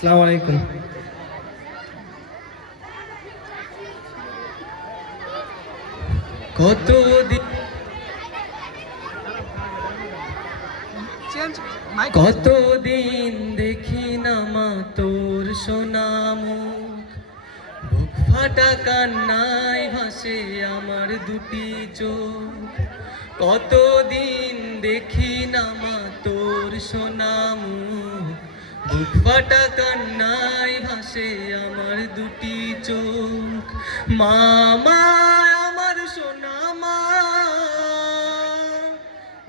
আসসালামু আলাইকুম। কতদিন কতদিন দেখি না মা তোর সোনা মুখ, বুক ফাটা কান্নায় ভাসে আমার দুটি চোখ। কতদিন দেখি না মা তোর সোনা মুখ, বুক ফাটা কান্নায় ভাসে আমার দুটি চোখ। মা মা আমার সোনা মা,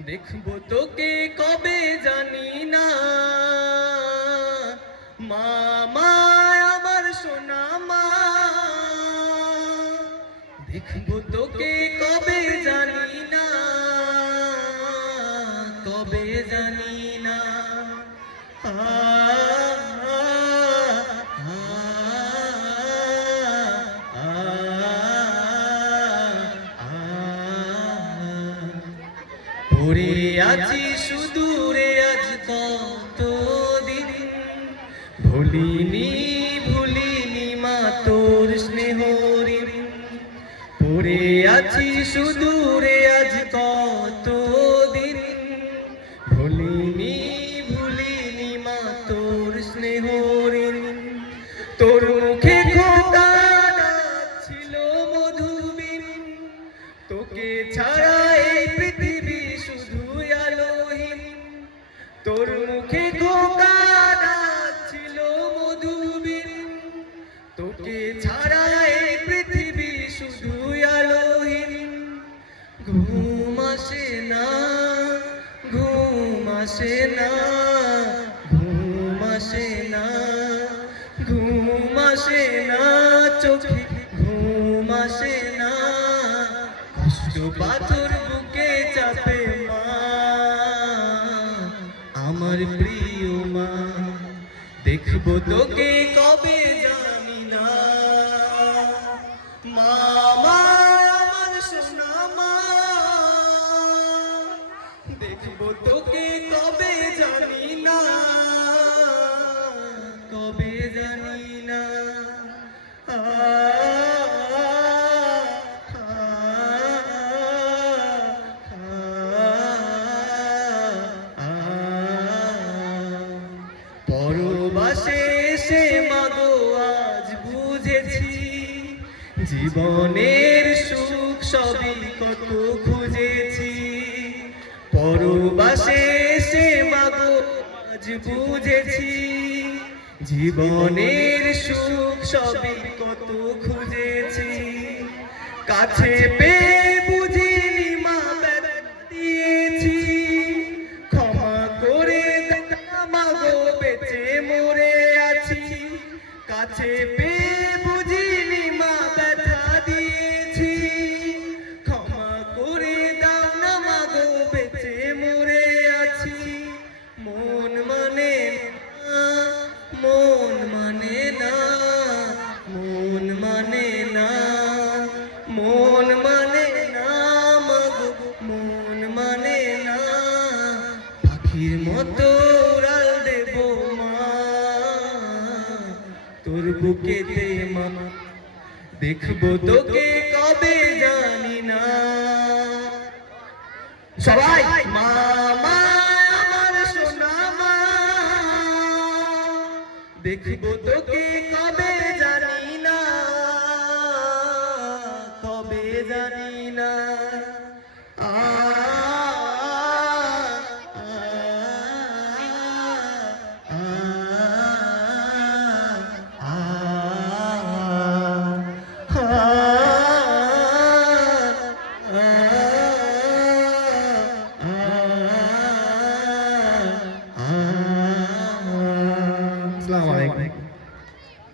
দেখবো তোকে কবে জানি না। মা মা আমার সোনা মা, দেখবো তোকে কবে জানি না, কবে জানি না। পড়ে আছি সুদূরে আজ কতদিন, ভুলিনি ভুলিনি মা তোর স্নেহ ঋণ। পড়ে আছি সুদূরে আজ কতদিন, ভুলিনি ভুলিনি মা তোর স্নেহ ঋণ। তোর মুখে খোকা ছিল মধুবিন, তোকে ছাড়া এই পৃথিবী শুধু আলোহীন। তোর মুখে খোকা ছিল মধুবিন, তোকে ছাড়া এই পৃথিবী শুধু আলোহীন। ঘুম আসে না, ঘুম আসে না, ঘুম আসে না, ঘুম আসে না চোখে, ঘুম আসে না। কষ্ট পাথর বুকে চাপে মা, আমার প্রিয় মা, দেখবো তোকে কবে জানি না। মা মা আমার সোনা মা, দেখবো তোকে কবে জানি না, কবে জানি না। পরবাসে এসে মাগো আজ বুঝেছি, জীবনের সুখ সবই কত খুঁজেছি। পরবাসে এসে মাগো আজ বুঝেছি, জীবনের সুখ সবই কত খুঁজেছি। কাছে পেয়ে বুঝিনি মা ব্যথা দিয়েছি, ক্ষমা করে দাও মাগো বেঁচে মরে আছি। কাছে পেয়ে বুঝিনি মা ব্যথা দিয়েছি, ক্ষমা করে দাও না মাগো বেঁচে মরে আছি। মন মানে না, মন মানে না, মন মানে না, মন মানে না মাগো, মন মানে না। পাখির মতো উড়াল দেব মা তোর বুকেতে মা, দেখবো তোকে কবে জানি না। সবাই মা মা আমার সোনা মা, দেখবো তোকে কবে জানি না, কবে জানি না। আসসালামু আলাইকুম।